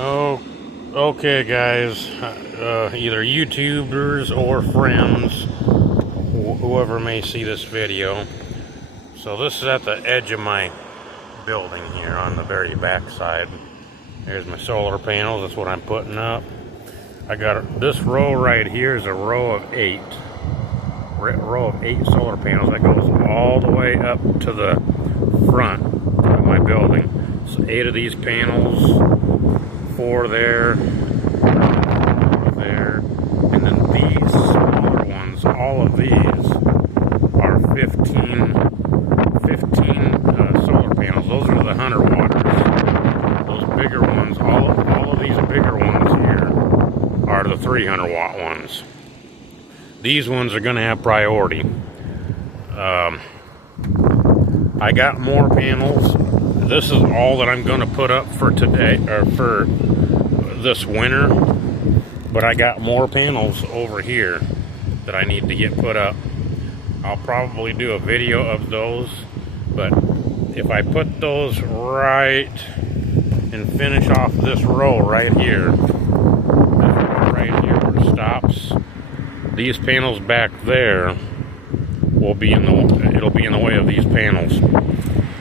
Oh, okay, guys. Either YouTubers or friends, whoever may see this video. So this is at the edge of my building here on the very back side. There's my solar panels. That's what I'm putting up. I got this row right here is a row of eight solar panels that goes all the way up to the front of my building. So 8 of these panels, 4 there, 4 there, and then these smaller ones, all of these are 15 solar panels. Those are the 100 watters. Those bigger ones, all of these bigger ones here are the 300 watt ones. These ones are going to have priority. I got more panels. This is all that I'm going to put up for today, or for this winter. But I got more panels over here that I need to get put up. I'll probably do a video of those. But if I put those right and finish off this row right here, where it stops, these panels back there will be it'll be in the way of these panels.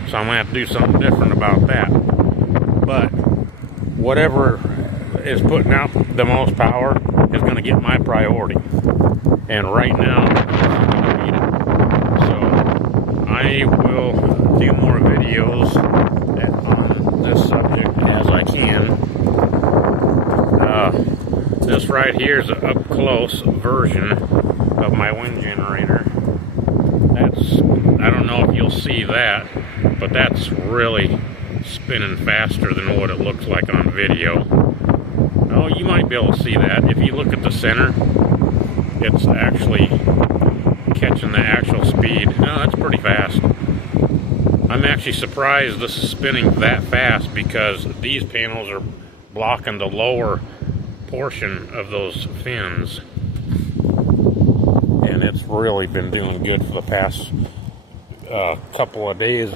So I'm gonna have to do something different about that. But whatever is putting out the most power is gonna get my priority. And right now, so I will do more videos on this subject as I can. This right here is an up-close version of my wind generator. I don't know if you'll see that, but that's really spinning faster than what it looks like on video. Oh, you might be able to see that. If you look at the center, it's actually catching the actual speed. No, that's pretty fast. I'm actually surprised this is spinning that fast because these panels are blocking the lower portion of those fins, and it's really been doing good for the past couple of days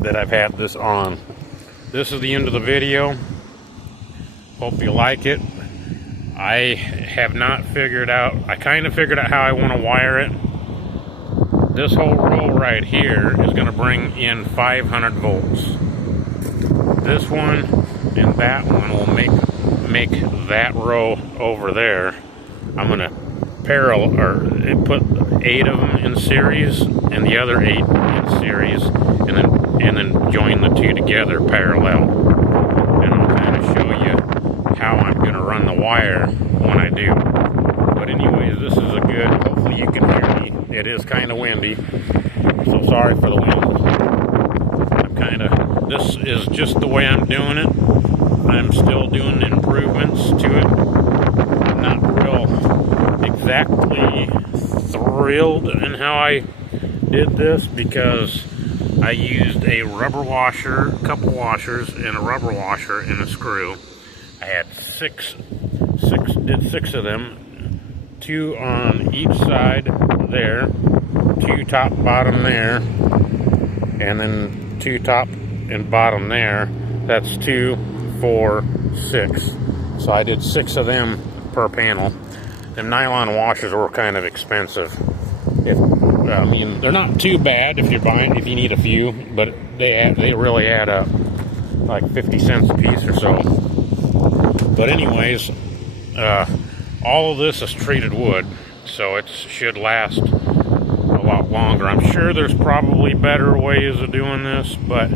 that I've had this on. This is the end of the video. Hope you like it. I have not figured out, I kind of figured out how I want to wire it. This whole row right here is going to bring in 500 volts. This one and that one will make that row over there. I'm going to put 8 of them in series and the other 8 in series, and then join the 2 together parallel. And I'll kind of show you how I'm going to run the wire when I do. But anyways, this is a good, hopefully you can hear me. It is kind of windy, so sorry for the wind. This is just the way I'm doing it. I'm still doing improvements to it. I'm not real exactly thrilled in how I did this because I used a rubber washer, a couple washers, and a rubber washer and a screw. I had six of them, 2 on each side there, 2 top, bottom there, and then 2 top and bottom there. That's 2, 4, 6. So I did 6 of them per panel. Them nylon washers were kind of expensive. I mean, they're not too bad if you need a few, but they really add up, like 50 cents a piece or so. But anyways, all of this is treated wood, so it should last a lot longer. I'm sure there's probably better ways of doing this, but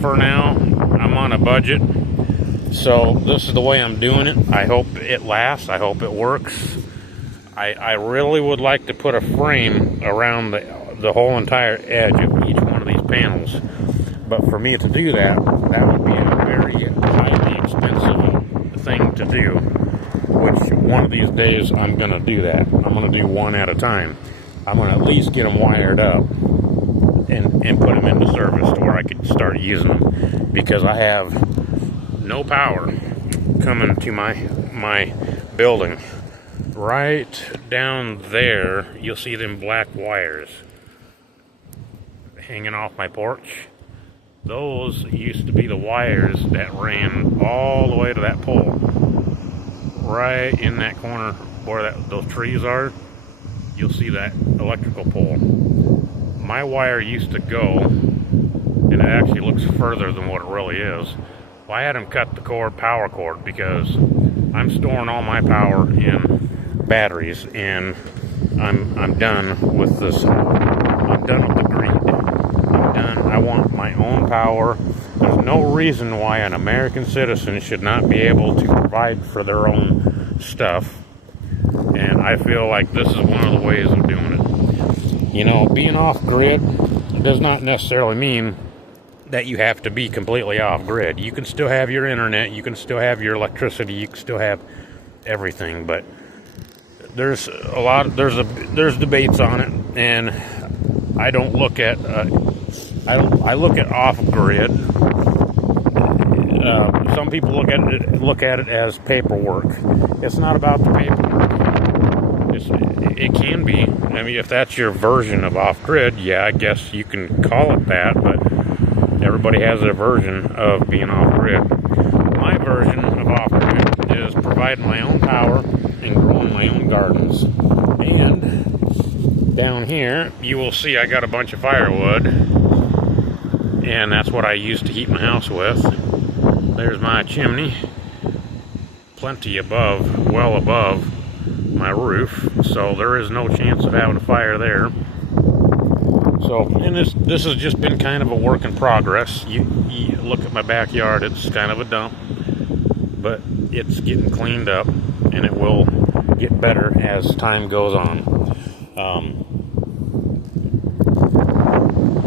for now, I'm on a budget. So this is the way I'm doing it. I hope it lasts. I hope it works. I really would like to put a frame around the whole entire edge of each one of these panels. But for me to do that, that would be a very highly expensive thing to do. Which one of these days I'm going to do that. I'm going to do one at a time. I'm going to at least get them wired up and put them into service to where I could start using them. Because I have no power coming to my building. Right down there, you'll see them black wires hanging off my porch. those used to be the wires that ran all the way to that pole. Right in that corner where those trees are, you'll see that electrical pole. My wire used to go, and it actually looks further than what it really is. Well, I had them cut the power cord, because I'm storing all my power in batteries, and I'm done with this. I'm done with the greed. I'm done. I want my own power. There's no reason why an American citizen should not be able to provide for their own stuff. And I feel like this is one of the ways of doing it. You know, being off grid does not necessarily mean that you have to be completely off grid. You can still have your internet, you can still have your electricity, you can still have everything, but there's debates on it, and I don't look at I look at off grid. Some people look at it as paperwork. It's not about the paperwork. It can be. I mean, if that's your version of off grid, yeah, I guess you can call it that, but everybody has their version of being off grid. My version of off grid is providing my own power and growing my own gardens. And down here, you will see I got a bunch of firewood, and that's what I use to heat my house with. There's my chimney, plenty above, well above my roof, so there is no chance of having a fire there. So, and this has just been kind of a work in progress. You look at my backyard, it's kind of a dump, but it's getting cleaned up, and it will get better as time goes on.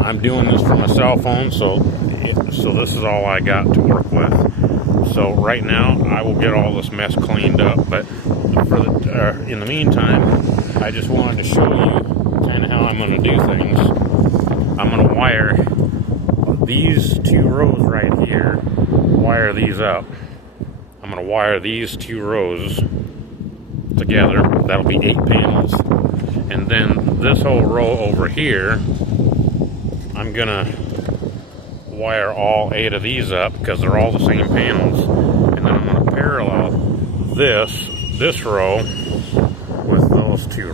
I'm doing this from a cell phone, so this is all I got to work with. So right now, I will get all this mess cleaned up, but in the meantime, I just wanted to show you kind of how I'm going to do things. I'm going to wire these two rows right here, wire these up. I'm going to wire these two rows together. That'll be 8 panels. And then this whole row over here, I'm going to wire all 8 of these up because they're all the same panels. And then I'm going to parallel this row with those two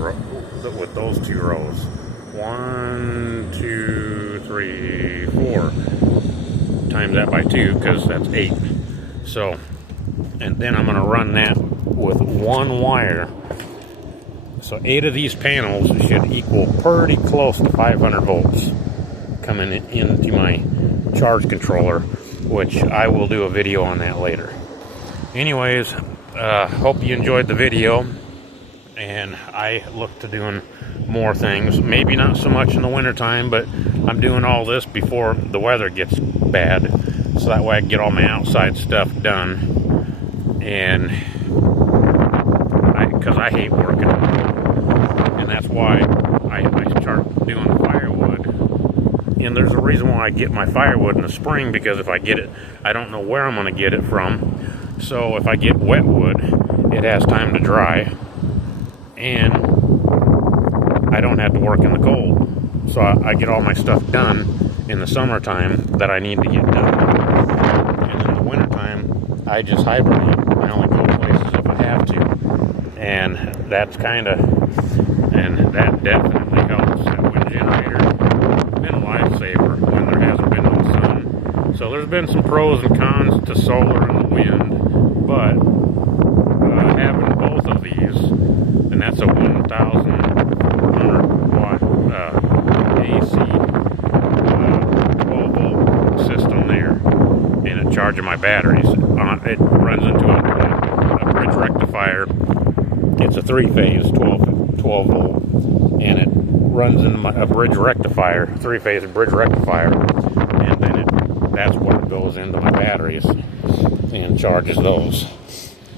rows. 1, 2, 3, 4. Times that by 2 because that's 8. So, and then I'm going to run that with one wire. So 8 of these panels should equal pretty close to 500 volts coming into my charge controller, which I will do a video on that later. Anyways, hope you enjoyed the video, and I look to doing more things. Maybe not so much in the wintertime, but I'm doing all this before the weather gets bad, so that way I can get all my outside stuff done. And because I hate working, and that's why I start doing firewood. And there's a reason why I get my firewood in the spring, because if I get it, I don't know where I'm going to get it from. So if I get wet wood, it has time to dry, and I don't have to work in the cold. So I get all my stuff done in the summertime that I need to get done. And in the wintertime, I just hibernate. I only go places if I have to. And that definitely helps. That wind generator has been a lifesaver when there hasn't been no sun. So there's been some pros and cons to solar and the wind, but having both of these, and that's a 1,100 watt AC 12 volt system there, and it charges my batteries. It runs into a bridge rectifier. It's a 3-phase 12 volt, and it runs into a bridge rectifier, 3-phase bridge rectifier, and then that's what goes into my batteries and charges those.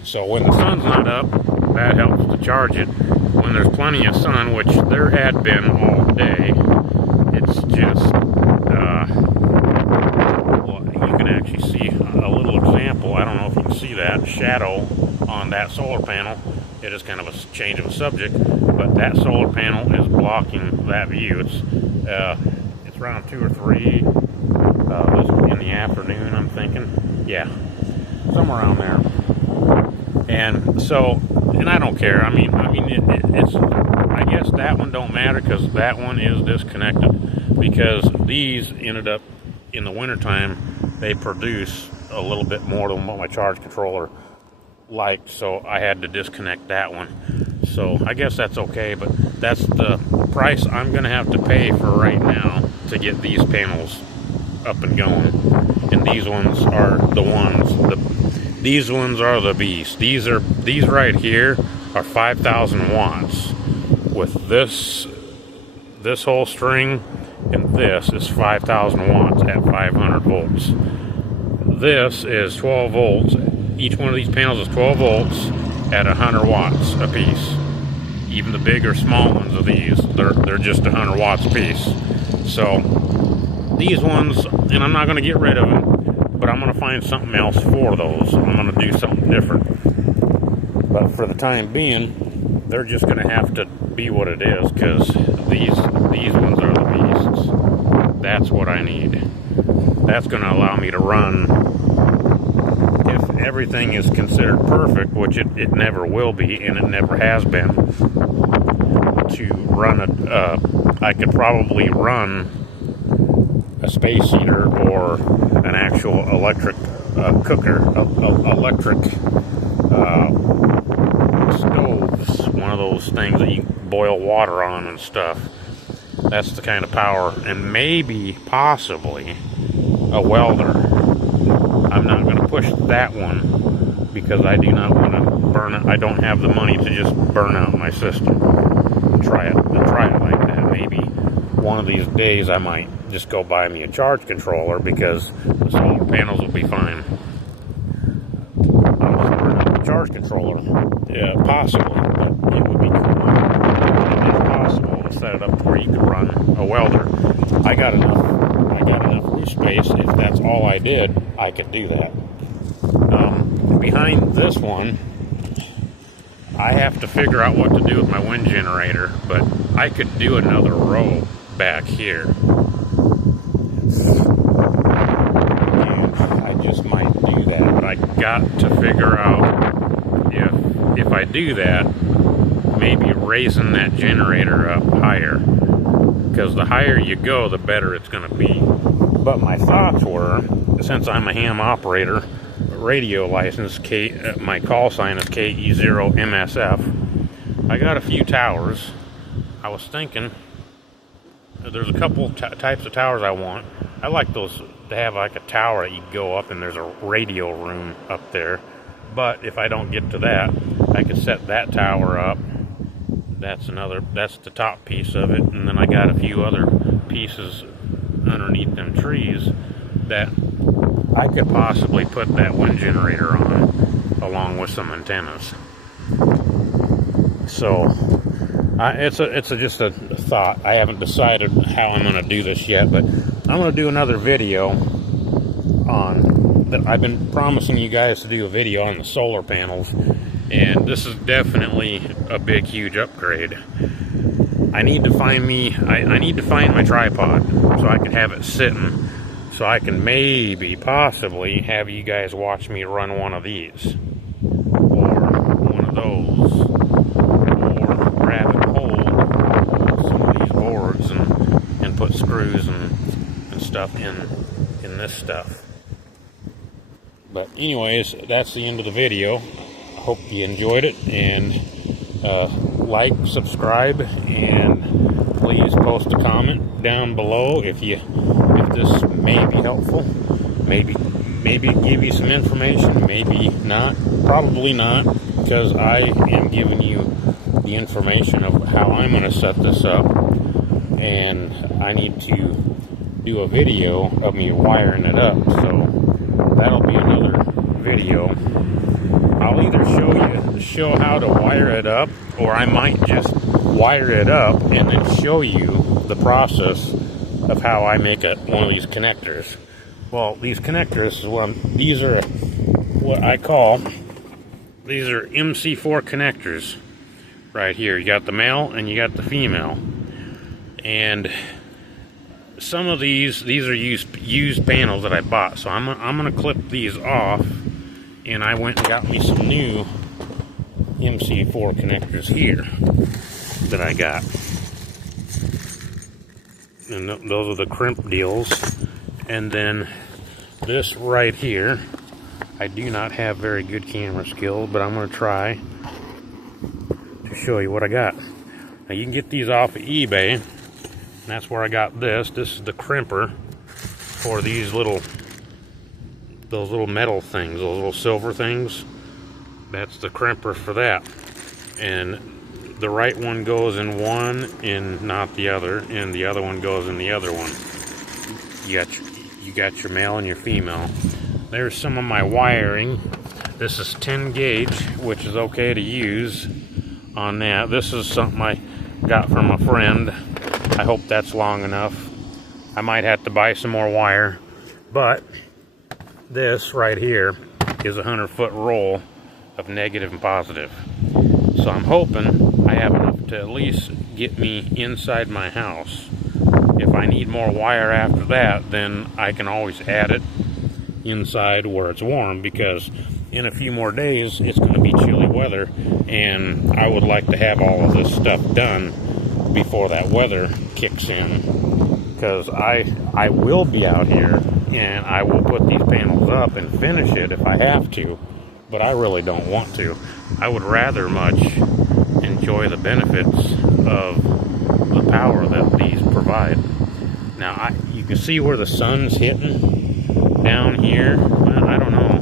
So when the sun's not up, that helps to charge it. When there's plenty of sun, which there had been all day, it's just well, you can actually see a little example. I don't know if you can see that shadow on that solar panel. It is kind of a change of a subject, but that solar panel is blocking that view. It's around 2 or 3. This the afternoon, I'm thinking. Yeah, somewhere around there. And so, and I don't care. I mean, it's, I guess that one don't matter because that one is disconnected, because these ended up in the wintertime, they produce a little bit more than what my charge controller liked, so I had to disconnect that one. So I guess that's okay, but that's the price I'm gonna have to pay for right now to get these panels up and going. And these ones are the ones, these ones are the beast. These right here are 5,000 watts with this whole string, and this is 5,000 watts at 500 volts. This is 12 volts. Each one of these panels is 12 volts at 100 watts a piece. Even the big or small ones of these, they're just 100 watts a piece. So these ones, and I'm not going to get rid of them, but I'm going to find something else for those. I'm going to do something different. But for the time being, they're just going to have to be what it is, because these ones are the beasts. That's what I need. That's going to allow me to run, if everything is considered perfect, which it never will be, and it never has been, to run I could probably run a space heater or an actual electric cooker, electric stoves, one of those things that you boil water on and stuff. That's the kind of power, and maybe, possibly, a welder. I'm not going to push that one because I do not want to burn it. I don't have the money to just burn out my system. Try it like that. Maybe one of these days I might just go buy me a charge controller, because the solar panels will be fine. I'll just burn out the charge controller, possibly, but it would be cool. It is possible to set it up where you could run a welder. I got enough roof space. If that's all I did, I could do that. Behind this one, I have to figure out what to do with my wind generator, but I could do another row back here. And I just might do that, but I got to figure out if I do that, maybe raising that generator up higher, because the higher you go, the better it's going to be. But my thoughts were, since I'm a ham operator, radio license, my call sign is KE0MSF. I got a few towers. I was thinking, there's a couple types of towers I want. I like those to have like a tower that you go up and there's a radio room up there. But if I don't get to that, I could set that tower up. That's the top piece of it. And then I got a few other pieces underneath them trees that I could possibly put that wind generator on, along with some antennas. So it's just a thought. I haven't decided how I'm going to do this yet, but I'm going to do another video on that. I've been promising you guys to do a video on the solar panels, and this is definitely a big, huge upgrade. I need to find my tripod so I can have it sitting, so I can maybe, possibly, have you guys watch me run one of these, or one of those, or grab and hold some of these boards and put screws and stuff in this stuff. But anyways, that's the end of the video. I hope you enjoyed it, and like, subscribe, and please post a comment down below if this may be helpful. Maybe give you some information, maybe not, probably not, because I am giving you the information of how I'm going to set this up, and I need to do a video of me wiring it up, so that'll be another video. I'll either show how to wire it up, or I might just wire it up and then show you the process of how I make one of these connectors. Well, these connectors, these are what I call, these are MC4 connectors right here. You got the male and you got the female, and some of these are used panels that I bought, so I'm gonna clip these off, and I went and got me some new MC4 connectors here that I got, and those are the crimp deals. And then this right here, I do not have very good camera skills, but I'm gonna try to show you what I got. Now you can get these off of eBay, and that's where I got this. This is the crimper for these those little metal things, those little silver things. That's the crimper for that. And the right one goes in one and not the other, and the other one goes in the other one. You got your male and your female. There's some of my wiring. This is 10 gauge, which is okay to use on that. This is something I got from a friend. I hope that's long enough. I might have to buy some more wire, but this right here is a 100-foot roll of negative and positive. So I'm hoping I have enough to at least get me inside my house. If I need more wire after that, then I can always add it inside where it's warm, because in a few more days it's going to be chilly weather, and I would like to have all of this stuff done before that weather kicks in, because I will be out here and I will put these panels up and finish it if I have to, but I really don't want to. I would rather much enjoy the benefits of the power that these provide. Now you can see where the sun's hitting down here. Well, I don't know.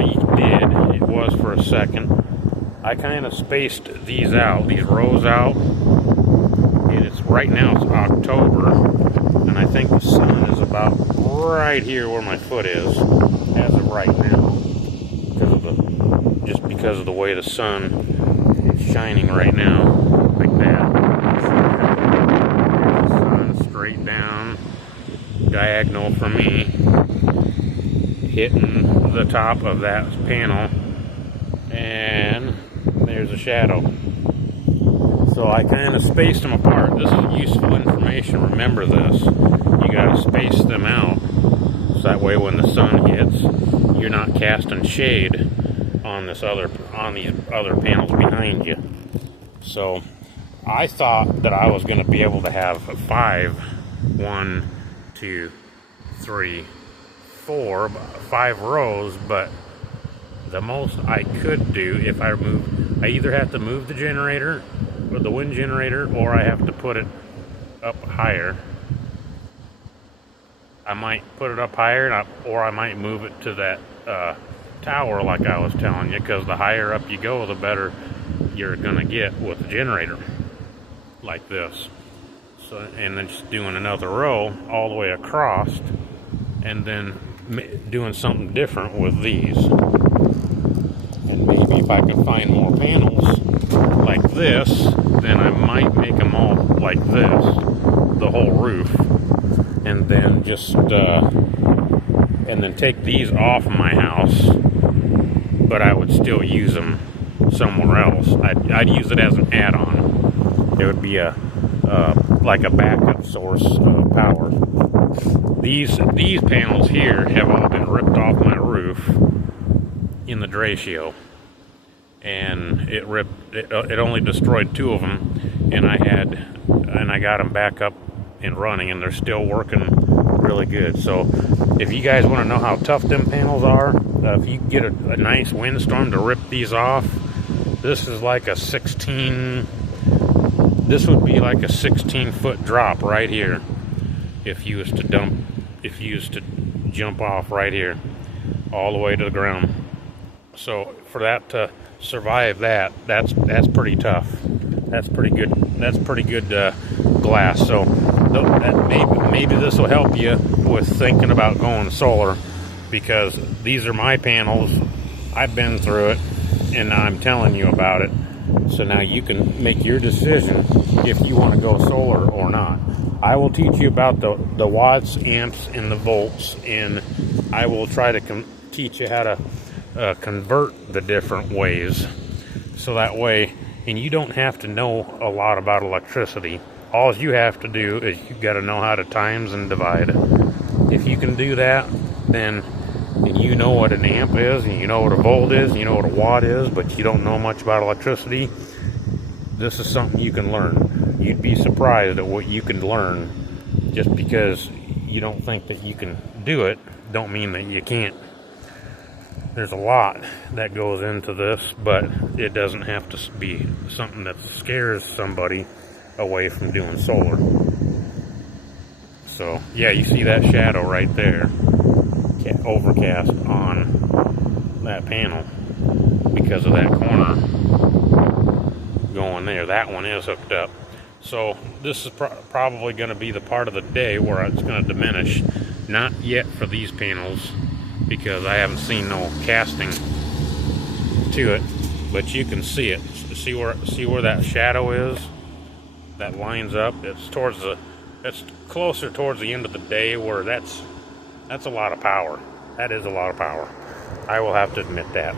You did. It was for a second. I kind of spaced these rows out. And right now it's October, and I think the sun is about right here where my foot is as of right now, because of the way the sun is shining right now, like that. There's the sun straight down, diagonal for me, hitting the top of that panel, and there's a shadow. So I kind of spaced them apart. This is useful information. Remember this. You got to space them out, so that way when the sun hits, you're not casting shade on these other panels behind you. So I thought that I was going to be able to have 5 rows, but the most I could do, if I either have to move the generator, or the wind generator, or I have to put it up higher. I might put it up higher, or I might move it to that tower like I was telling you, because the higher up you go, the better you're gonna get with the generator, like this. So, and then just doing another row all the way across, and then doing something different with these. And maybe if I can find more panels like this, then I might make them all like this, the whole roof, and then just and then take these off my house, but I would still use them somewhere else. I'd use it as an add-on. It would be like a backup source of power. These panels here have all been ripped off my roof in the derecho, and it only destroyed 2 of them, and I got them back up and running, and they're still working really good. So if you guys want to know how tough them panels are, if you get a nice windstorm to rip these off, this is like a 16. This would be like a 16-foot drop right here if you was to jump off right here all the way to the ground. So for that to survive that's pretty tough. That's pretty good. That's pretty good glass. So maybe this will help you with thinking about going solar, because these are my panels. I've been through it, and now I'm telling you about it. So now you can make your decision if you want to go solar or not. I will teach you about the watts, amps, and the volts, and I will try to teach you how to convert the different ways, so that way, and you don't have to know a lot about electricity. all you have to do is you got to know how to times and divide. If you can do that, then you know what an amp is, and you know what a volt is, and you know what a watt is, but you don't know much about electricity. This is something you can learn. You'd be surprised at what you can learn. Just because you don't think that you can do it, don't mean that you can't. There's a lot that goes into this, but it doesn't have to be something that scares somebody away from doing solar. So yeah, you see that shadow right there, overcast on that panel because of that corner going there. That one is hooked up. So this is probably going to be the part of the day where it's going to diminish. Not yet for these panels, because I haven't seen no casting to it, but you can see it. See where that shadow is? That lines up. It's closer towards the end of the day, where that's a lot of power. That is a lot of power. I will have to admit that.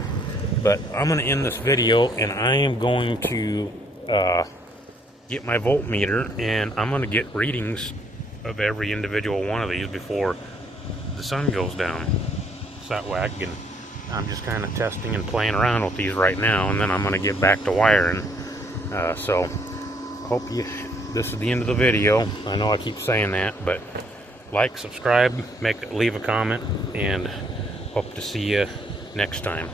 But I'm going to end this video, and I am going to get my voltmeter, and I'm going to get readings of every individual one of these before the sun goes down. So that way I'm just kind of testing and playing around with these right now, and then I'm going to get back to wiring. So hope this is the end of the video. I know I keep saying that, but like, subscribe, leave a comment, and hope to see you next time.